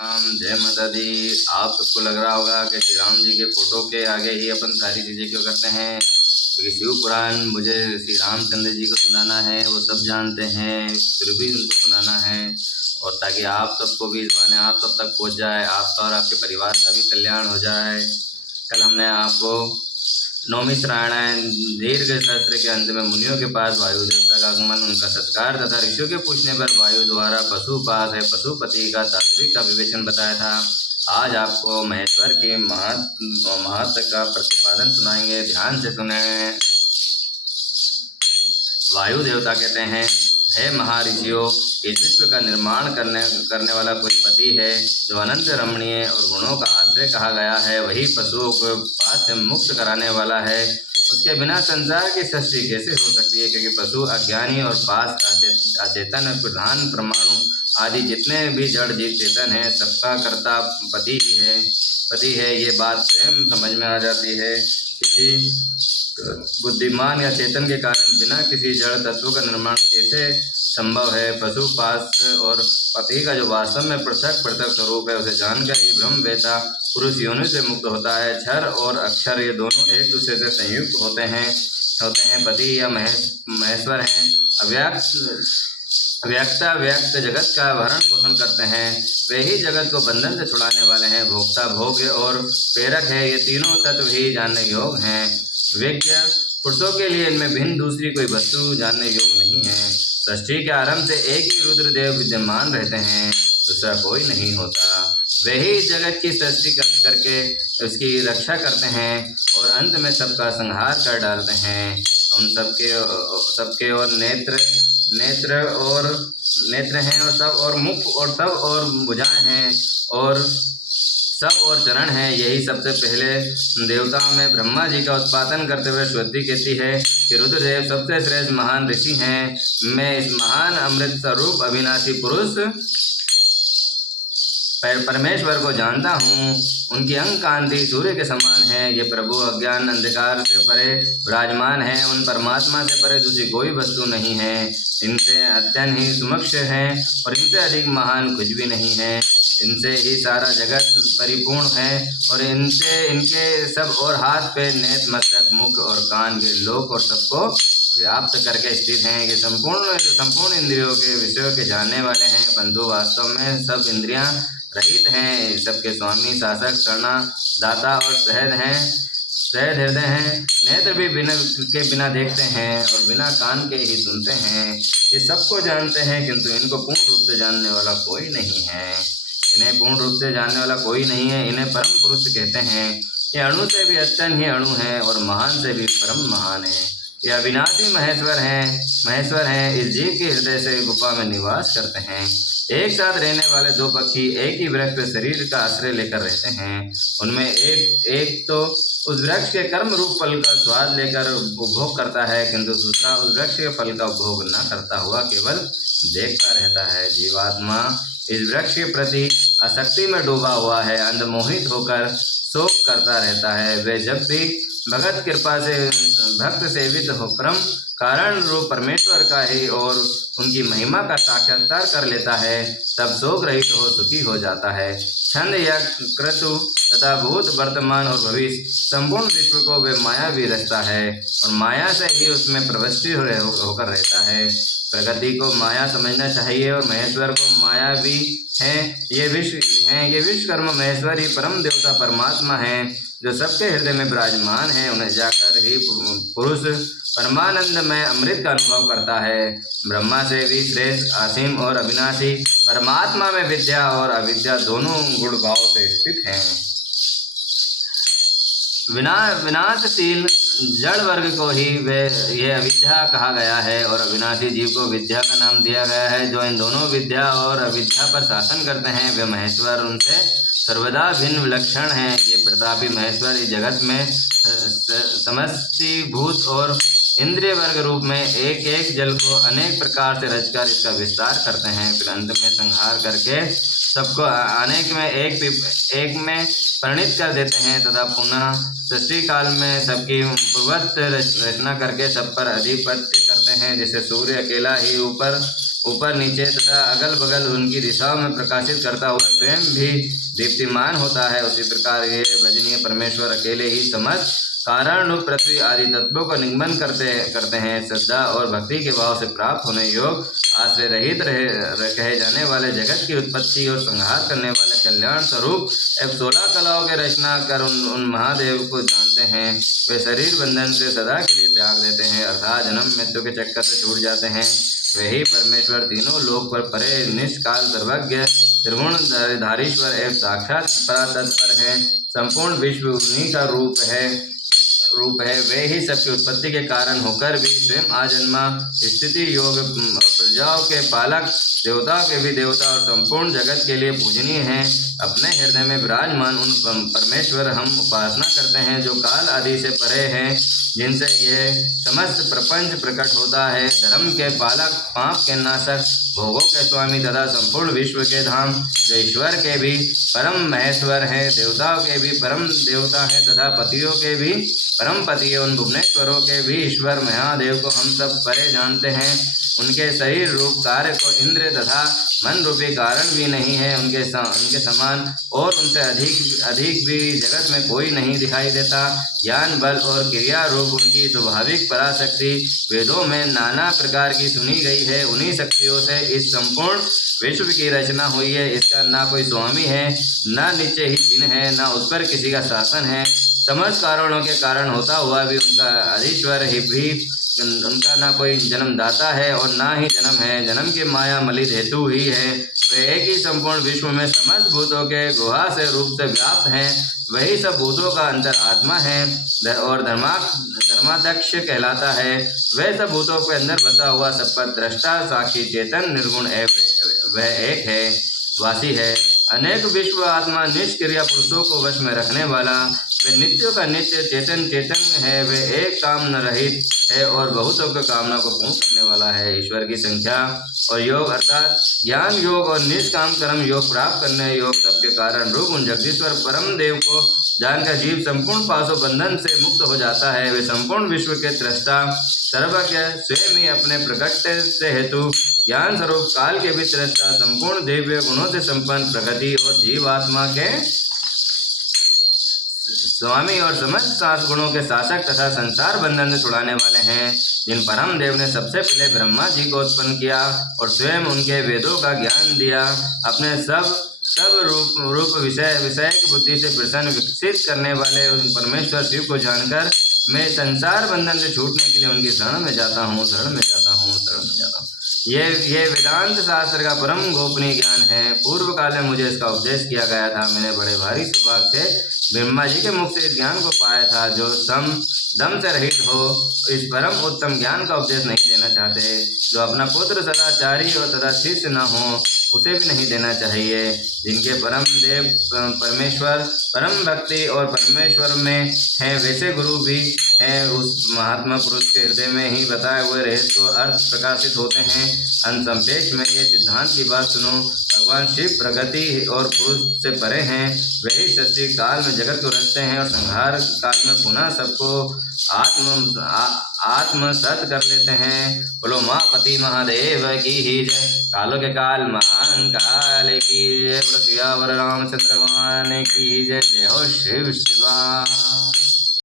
राम जय माता दी। आप सबको लग रहा होगा कि श्री राम जी के फोटो के आगे ही अपन सारी चीज़ें क्यों करते हैं, क्योंकि शिव पुराण मुझे श्री रामचंद्र जी को सुनाना है, वो सब जानते हैं, फिर भी उनको सुनाना है, और ताकि आप सबको भी इस बहाने आप सब तक पहुंच जाए, आपका और आपके परिवार का भी कल्याण हो जाए। कल हमने आपको नौमी श्रावण दीर्घ सहस्त्र के अंत में मुनियों के पास वायु देवता का आगमन, उनका सत्कार तथा ऋषियों के पूछने पर वायु द्वारा पशुपात है पशुपति का तात्विक का विवेचन बताया था। आज आपको महेश्वर के महत्व का प्रतिपादन सुनाएंगे, ध्यान से सुने। वायु देवता कहते हैं, हे महर्षियों, इस विश्व का निर्माण करने वाला कोई पति है जो अनंत रमणीय और गुणों का आश्रय कहा गया है। वही पशुओं को पाप से मुक्त कराने वाला है। उसके बिना संसार की सृष्टि कैसे हो सकती है, क्योंकि पशु अज्ञानी और पास अचेतन प्रधान परमाणु आदि जितने भी जड़ जीव चेतन है, सबका कर्ता पति ही है। ये बात स्वयं समझ में आ जाती है। किसी बुद्धिमान या चेतन के कारण बिना किसी जड़ तत्व का निर्माण कैसे संभव है। पशु पास और पति का जो वास्तव में पृथक स्वरूप है, उसे जानकर ही ब्रह्म वेता पुरुष योनि से मुक्त होता है। क्षर और अक्षर ये दोनों एक दूसरे से संयुक्त होते हैं। पति या महेश्वर हैं। व्यक्त जगत का भरण पोषण करते हैं। वे ही जगत को बंधन से छुड़ाने वाले हैं। भोक्ता, भोग्य और प्रेरक है, ये तीनों तत्व ही जानने योग्य हैं। विज्ञ पुरुषों के लिए इनमें भिन्न दूसरी कोई वस्तु जानने योग्य नहीं है। सृष्टि के आरंभ से एक ही रुद्रदेव विद्यमान रहते हैं, दूसरा कोई नहीं होता। वे ही जगत की सृष्टि करके उसकी रक्षा करते हैं और अंत में सबका संहार कर डालते हैं। उन सबके और नेत्र हैं, और सब और मुख और सब और भुजाएं हैं, और सब और चरण है। यही सबसे पहले देवताओं में ब्रह्मा जी का उत्पादन करते हुए श्रुति कहती है कि रुद्रदेव सबसे श्रेष्ठ महान ऋषि हैं। मैं इस महान अमृत स्वरूप अविनाशी पुरुष परमेश्वर को जानता हूँ। उनकी अंग कांति सूर्य के समान है। ये प्रभु अज्ञान अंधकार से परे विराजमान है। उन परमात्मा से परे दूसरी कोई वस्तु नहीं है। इनसे अत्यंत ही सुमक्ष है और इनसे अधिक महान कुछ भी नहीं है। इनसे ही सारा जगत परिपूर्ण है और इनके सब और हाथ पे नेत्र, मस्तक, मुख और कान के लोक और सबको व्याप्त करके स्थित हैं। कि संपूर्ण इंद्रियों के विषयों के जानने वाले हैं। बंधु वास्तव में सब इंद्रियां रहित हैं। सबके स्वामी, शासक, शरणा दाता और सहज हृदय हैं। नेत्र भी बिना देखते हैं और बिना कान के ही सुनते हैं। ये सबको जानते हैं, किंतु इनको पूर्ण रूप से जानने वाला कोई नहीं है। इन्हें पूर्ण रूप से जानने वाला कोई नहीं है। इन्हें परम पुरुष कहते हैं। ये अणु से भी अत्यंत ही अणु है और महान से भी परम महान है। ये अविनाशी महेश्वर हैं। इस जीव के हृदय से गुफा में निवास करते हैं। एक साथ रहने वाले दो पक्षी एक ही वृक्ष पर शरीर का आश्रय लेकर रहते हैं। उनमें एक तो उस वृक्ष के कर्म रूप फल का स्वाद लेकर उपभोग करता है, किंतु दूसरा उस वृक्ष के फल का उपभोग न करता हुआ केवल देखता रहता है। जीवात्मा इस वृक्ष के प्रति आसक्ति में डूबा हुआ है, अंधमोहित होकर शोक करता रहता है। वे जब भी भगत कृपा से भक्त सेवित हो परम कारण रूप परमेश्वर का ही और उनकी महिमा का साक्षात्कार कर लेता है, तब शोक रहित हो सुखी हो जाता है। छंद या क्रतु तथा भूत, वर्तमान और भविष्य संपूर्ण विश्व को वे माया भी रचता है और माया से ही उसमें प्रविष्टि होकर रहता है। प्रगति को माया समझना चाहिए और महेश्वर को माया भी हैं। ये विश्वकर्मा महेश्वर ही परम देवता परमात्मा हैं, जो सबके हृदय में विराजमान है। उन्हें जाकर ही पुरुष परमानंद में अमृत का अनुभव करता है। ब्रह्मा से भी श्रेष्ठ, असीम और अविनाशी परमात्मा में विद्या और अविद्या दोनों गुण भाव से स्थित हैं। विनाशशील जड़ वर्ग को ही यह अविद्या कहा गया है और अविनाशी जीव को विद्या का नाम दिया गया है। जो इन दोनों विद्या और अविद्या पर शासन करते हैं, वे महेश्वर उनसे सर्वदा भिन्न विलक्षण हैं। ये प्रतापी महेश्वर इस जगत में समष्टिभूत और इंद्रिय वर्ग रूप में एक एक जल को अनेक प्रकार से रचकर इसका विस्तार करते हैं, फिर अंत में संहार करके सबको अनेक में एक में परिणित कर देते हैं तथा पुनः सृष्टि काल में सबकी पूर्वत रचना करके सब पर अधिपत्य करते हैं। जैसे सूर्य अकेला ही ऊपर नीचे तथा अगल बगल उनकी दिशाओं में प्रकाशित करता हुआ स्वयं भी दीप्तिमान होता है, उसी प्रकार ये भजनीय परमेश्वर अकेले ही समस्त कारण रूप पृथ्वी आदि तत्वों का निगमन करते हैं। श्रद्धा और भक्ति के भाव से प्राप्त होने योग आश्रय रहित कहे जाने वाले जगत की उत्पत्ति और संहार करने वाले कल्याण स्वरूप एवं 16 कलाओं के रचना कर उन महादेव को जानते हैं। वे शरीर बंधन से सदा के लिए त्याग देते हैं, अर्थात जन्म मृत्यु के चक्कर से छूट जाते हैं। वही परमेश्वर तीनों लोक पर परे निष्काल सर्वज्ञ त्रिगुण धारीश्वर एवं साक्षात परातत्पर है। संपूर्ण विश्व उन्हीं का रूप है। वे ही सबकी उत्पत्ति के कारण होकर भी स्वयं आजन्मा स्थिति योग प्रजाओं के पालक, देवताओं के भी देवता और संपूर्ण जगत के लिए पूजनीय हैं। अपने हृदय में विराजमान उन परमेश्वर हम उपासना करते हैं जो काल आदि से परे हैं, जिनसे यह समस्त प्रपंच प्रकट होता है। धर्म के पालक, पाप के नाशक, भोगों के स्वामी तथा संपूर्ण विश्व के धाम, जो ईश्वर के भी परम महेश्वर हैं, देवताओं के भी परम देवता हैं तथा पतियों के भी परम पति, उन भुवनेश्वरों के भी ईश्वर महादेव को हम सब परे जानते हैं। उनके शरीर रूप कार्य को इंद्र तथा मन रूपी कारण भी नहीं है, उनके समान और उनसे अधिक भी जगत में कोई नहीं दिखाई देता। ज्ञान, बल और क्रिया रूप उनकी स्वाभाविक पराशक्ति वेदों में नाना प्रकार की सुनी गई है। उन्हीं शक्तियों से इस संपूर्ण विश्व की रचना हुई है। इसका ना कोई स्वामी है, ना नीचे ही चिन्ह है, ना उस पर किसी का शासन है। समस्त कारणों के कारण होता हुआ भी उनका अधीश्वर ही भी उनका ना कोई जन्मदाता है और ना ही जन्म है। जन्म की माया मलित हेतु ही है। वे एक ही संपूर्ण विश्व में समस्त भूतों के गुहा से रूप से व्याप्त हैं। वही सब भूतों का अंतर आत्मा है और धर्माध्यक्ष कहलाता है। वह सब भूतों के अंदर बसा हुआ सबका दृष्टा, साक्षी, चेतन, निर्गुण है। वह एक है, वासी है। अनेक विश्व आत्मा निष्क्रिय पुरुषों को वश में रखने वाला, वे नित्य का नित्य चेतन है। वे एक काम न रहित है और बहुतों के कामना को पूर्ण करने वाला है। ईश्वर की संख्या और योग अर्थात ज्ञान योग और निष्काम कर्म योग प्राप्त करने योग सबके कारण रूप उन जगदीश्वर परम देव को जानकर जीव संपूर्ण पासों बंधन से मुक्त हो जाता है। वे संपूर्ण विश्व के दृष्टा सर्वज्ञ, स्वयं ही अपने प्रकट से हेतु ज्ञान स्वरूप काल के भी दृष्टा, संपूर्ण दिव्य गुणों से संपन्न प्रगति और जीवात्मा के स्वामी और समस्त सात गुणों के शासक तथा संसार बंधन से छुड़ाने वाले हैं। जिन परम देव ने सबसे पहले ब्रह्मा जी को उत्पन्न किया और स्वयं उनके वेदों का ज्ञान दिया, अपने सब रूप विषय की बुद्धि से प्रसन्न विकसित करने वाले उन परमेश्वर शिव को जानकर मैं संसार बंधन से छूटने के लिए उनकी शरण में जाता हूँ। ये वेदांत शास्त्र का परम गोपनीय ज्ञान है। पूर्व काल में मुझे इसका उपदेश किया गया था। मैंने बड़े भारी सौभाग्य से ब्रह्मा जी के मुख से इस ज्ञान को पाया था। जो दम से रहित हो, इस परम उत्तम ज्ञान का उपदेश नहीं देना चाहते। जो अपना पुत्र सदाचारी और तथा शिष्य न हो, उसे भी नहीं देना चाहिए। जिनके परम देव परमेश्वर परम भक्ति और परमेश्वर में हैं, वैसे गुरु भी हैं। उस महात्मा पुरुष के हृदय में ही बताए हुए रहस्य को अर्थ प्रकाशित होते हैं। संक्षेप में ये सिद्धांत की बात सुनो। भगवान शिव प्रगति और पुरुष से परे हैं। वही सृष्टि काल में जगत को रचते हैं और संहार काल में पुनः सबको आत्मसत कर लेते हैं। बोलो मापति महादेव की ही जय। कालों के काल महान काल की जय। बोलो सियावर रामचंद्र भगवान की जय। जय हो शिव शिवा।